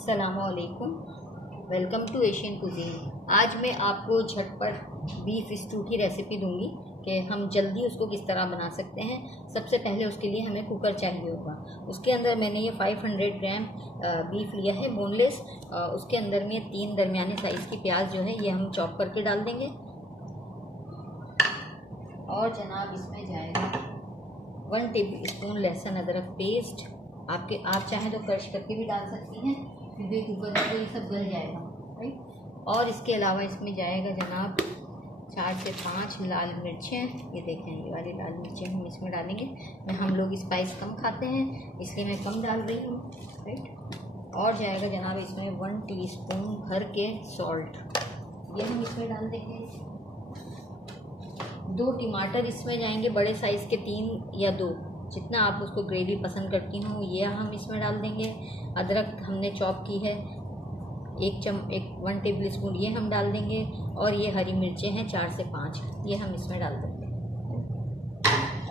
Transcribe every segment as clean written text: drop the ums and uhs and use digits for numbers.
अस्सलामुअलैकुम, welcome to Asian cuisine. आज मैं आपको झटपट बीफ स्टू की रेसिपी दूंगी कि हम जल्दी उसको किस तरह बना सकते हैं। सबसे पहले उसके लिए हमें कुकर चाहिए होगा। उसके अंदर मैंने ये 500 ग्राम बीफ लिया है बोनलेस। उसके अंदर में 3 दरमियाने साइज़ की प्याज जो है ये हम चॉप करके डाल देंगे। और जनाब इसमें जाएगा 1 टेबल स्पून लहसुन अदरक पेस्ट। आप चाहें तो क्रश करके भी डाल सकती हैं, फिर भी कुकर में तो ये सब गल जाएगा, राइट। और इसके अलावा इसमें जाएगा जनाब 4 से 5 लाल मिर्चें। ये देखें, ये वाली लाल मिर्चें हम इसमें डालेंगे। हम लोग स्पाइस कम खाते हैं इसलिए मैं कम डाल रही हूँ, राइट। और जाएगा जनाब इसमें 1 टीस्पून भर के सॉल्ट, ये हम इसमें डाल देंगे। 2 टमाटर इसमें जाएंगे, बड़े साइज़ के 3 या 2, जितना आप उसको ग्रेवी पसंद करती हूँ ये हम इसमें डाल देंगे। अदरक हमने चॉप की है 1 टेबल स्पून, ये हम डाल देंगे। और ये हरी मिर्चें हैं 4 से 5, ये हम इसमें डाल देंगे।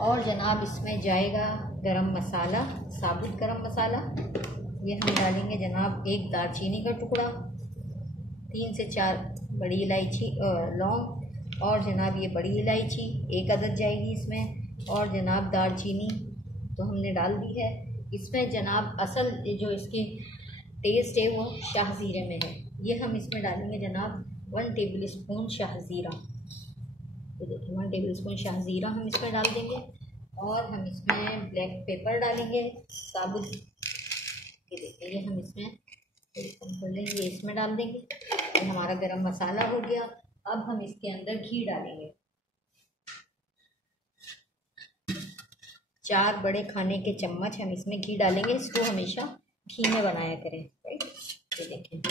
और जनाब इसमें जाएगा गरम मसाला, साबुत गरम मसाला, ये हम डालेंगे जनाब 1 दालचीनी का टुकड़ा, 3 से 4 बड़ी इलायची लौंग, और जनाब ये बड़ी इलायची 1 अदद जाएगी इसमें। और जनाब दालचीनी तो हमने डाल दी है। इसमें जनाब असल जो इसकी टेस्ट है वो शाहज़ीरे में है, ये हम इसमें डालेंगे जनाब 1 टेबल स्पून शाहज़ीरा। ये देखिए 1 टेबल स्पून शाहज़ीरा हम इसमें डाल देंगे। और हम इसमें ब्लैक पेपर डालेंगे साबुत, ये देखिए ये हम इसमें कर लेंगे, ये इसमें डाल देंगे। ये हमारा गरम मसाला हो गया। अब हम इसके अंदर घी डालेंगे, 4 बड़े खाने के चम्मच हम इसमें घी डालेंगे। इसको हमेशा घी में बनाया करें, राइट। ये देखें,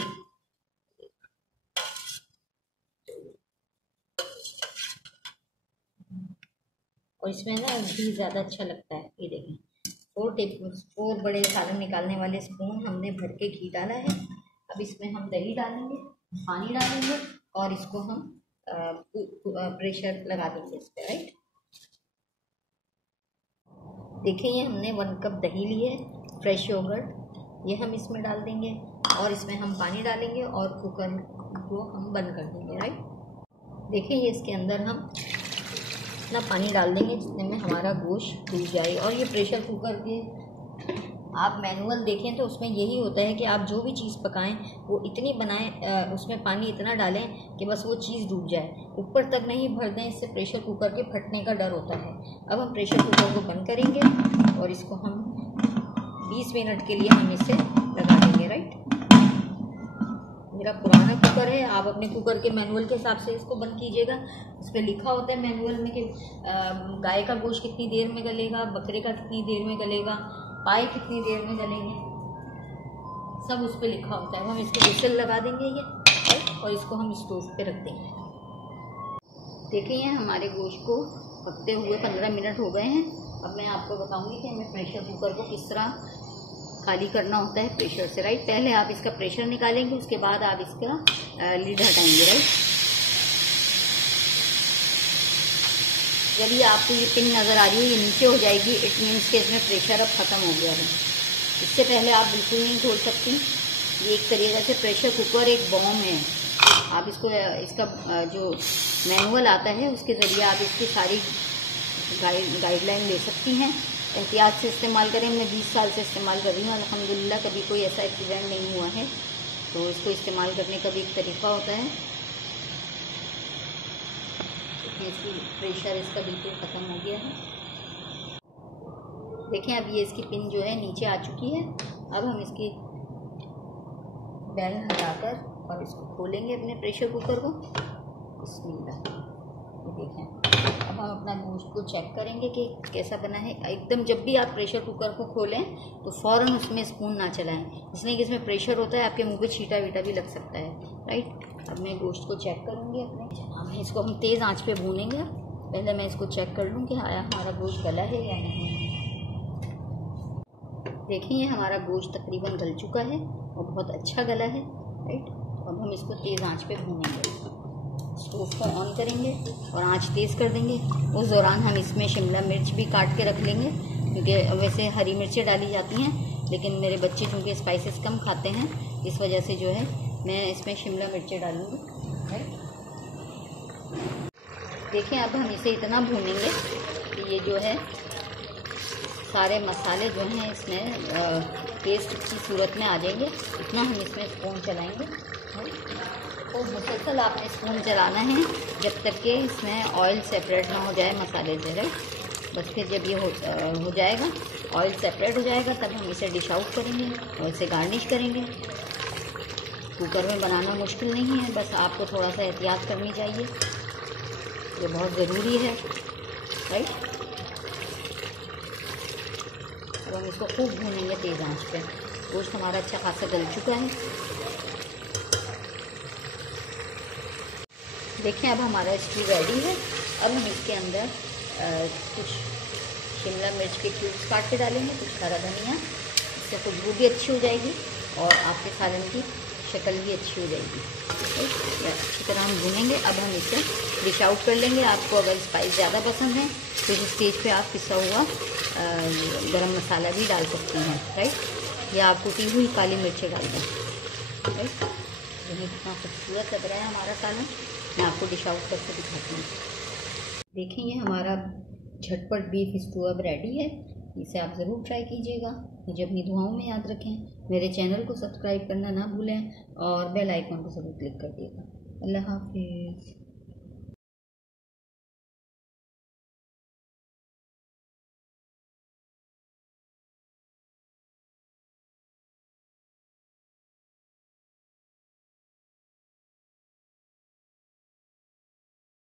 और इसमें ना घी ज़्यादा अच्छा लगता है। ये देखें 4 बड़े सालन निकालने वाले स्पून हमने भर के घी डाला है। अब इसमें हम दही डालेंगे, पानी डालेंगे और इसको हम प्रेशर लगा देंगे इस पर, राइट। देखिए ये हमने 1 कप दही ली है, फ्रेश योगर्ट, ये हम इसमें डाल देंगे। और इसमें हम पानी डालेंगे और कुकर को हम बंद कर देंगे, राइट। देखिए ये इसके अंदर हम इतना पानी डाल देंगे जितने में हमारा गोश्त डूब जाए। और ये प्रेशर कुकर के आप मैनुअल देखें तो उसमें यही होता है कि आप जो भी चीज़ पकाएं वो इतनी बनाएं, उसमें पानी इतना डालें कि बस वो चीज़ डूब जाए, ऊपर तक नहीं भर दें, इससे प्रेशर कुकर के फटने का डर होता है। अब हम प्रेशर कुकर को बंद करेंगे और इसको हम 20 मिनट के लिए हम इसे लगा देंगे, राइट। मेरा पुराना कुकर है, आप अपने कुकर के मैनुअल के हिसाब से इसको बंद कीजिएगा। उस पर लिखा होता है मैनुअल में कि गाय का गोश्त कितनी देर में गलेगा, बकरे का कितनी देर में गलेगा, पाए कितनी देर में गलेंगे, सब उस पर लिखा होता है। हम इसको विसल लगा देंगे ये, और इसको हम स्टोव पे रख देंगे। देखिए हमारे गोश्त को पकते हुए 15 मिनट हो गए हैं। अब मैं आपको बताऊंगी कि हमें प्रेशर कुकर को किस तरह खाली करना होता है प्रेशर से, राइट। पहले आप इसका प्रेशर निकालेंगे, उसके बाद आप इसका लीड हटाएंगे, राइट। जब ये आपको ये पिन नज़र आ रही है, ये नीचे हो जाएगी, इट मीन्स कि इसमें प्रेशर अब ख़त्म हो गया है। इससे पहले आप बिल्कुल नहीं खोल सकती। ये एक तरीके से प्रेशर कुकर एक बॉम्ब है। आप इसको इसका जो मैनुअल आता है उसके ज़रिए आप इसकी सारी गाइडलाइन ले सकती हैं। एहतियात से इस्तेमाल करें। मैं 20 साल से इस्तेमाल कर रही हूँ, अल्हम्दुलिल्लाह कभी कोई ऐसा एक्सीडेंट नहीं हुआ है। तो इसको इस्तेमाल करने का भी एक तरीक़ा होता है। इसकी प्रेशर इसका बिल्कुल ख़त्म हो गया है। देखें अब ये इसकी पिन जो है नीचे आ चुकी है। अब हम इसकी बेल हटाकर और इसको खोलेंगे अपने प्रेशर कुकर को। बिस्मिल्लाह। ये देखें, अब हम अपना गोश्त को चेक करेंगे कि कैसा बना है। एकदम जब भी आप प्रेशर कुकर को खोलें तो फ़ौरन उसमें स्पून ना चलाएं, इसलिए कि इसमें प्रेशर होता है, आपके मुंह पे छींटा वीटा भी लग सकता है, राइट। अब मैं गोश्त को चेक करूँगी अपने, इसको हम तेज़ आंच पे भूनेंगे। पहले मैं इसको चेक कर लूँ कि आया हमारा गोश्त गला है या नहीं। देखिए हमारा गोश्त तकरीबन गल चुका है और बहुत अच्छा गला है, राइट। अब हम इसको तेज़ आंच पे भूनेंगे। स्टोव को ऑन करेंगे और आंच तेज़ कर देंगे। उस दौरान हम इसमें शिमला मिर्च भी काट के रख लेंगे, क्योंकि वैसे हरी मिर्चें डाली जाती हैं लेकिन मेरे बच्चे चूँकि स्पाइसेस कम खाते हैं, इस वजह से जो है मैं इसमें शिमला मिर्चें डालूँगी, राइट। देखिए अब हम इसे इतना भूनेंगे कि ये जो है सारे मसाले जो हैं इसमें पेस्ट की सूरत में आ जाएंगे। इतना हम इसमें स्पून चलाएंगे, तो मुसलसल आपने स्पून चलाना है जब तक कि इसमें ऑयल सेपरेट ना हो जाए मसाले से, राइट। बस फिर जब ये हो जाएगा, ऑयल सेपरेट हो जाएगा, तब हम इसे डिश आउट करेंगे और इसे गार्निश करेंगे। कुकर में बनाना मुश्किल नहीं है, बस आपको थोड़ा सा एहतियात करनी चाहिए, ये बहुत ज़रूरी है, राइट। अब हम इसको खूब भूनेंगे तेज़ आंच पे। गोश्त हमारा अच्छा खासा गल चुका है। देखिए अब हमारा स्टू रेडी है। अब हम इसके अंदर कुछ शिमला मिर्च के क्यूब्स काट के डालेंगे, कुछ हरा धनिया, इससे खुशबू भी अच्छी हो जाएगी और आपके सालन की शक्ल भी अच्छी हो जाएगी। अच्छी तरह हम भूनेंगे। अब हम इसे डिश आउट कर लेंगे। आपको अगर स्पाइस ज़्यादा पसंद है तो इस स्टेज पे आप पिसा हुआ गरम मसाला भी डाल सकती हैं, राइट, या आप कुटी हुई काली मिर्चें डाल दें, राइट। ये कितना खूबसूरत लग रहा है हमारा सालन। मैं आपको डिश आउट करके दिखाती हूँ। देखिए ये हमारा झटपट बीफ स्टू अब रेडी है। इसे आप ज़रूर ट्राई कीजिएगा। मुझे अपनी दुआओं में याद रखें। मेरे चैनल को सब्सक्राइब करना ना भूलें और बेल आइकन को ज़रूर क्लिक कर दिएगा। अल्लाह हाफिज़।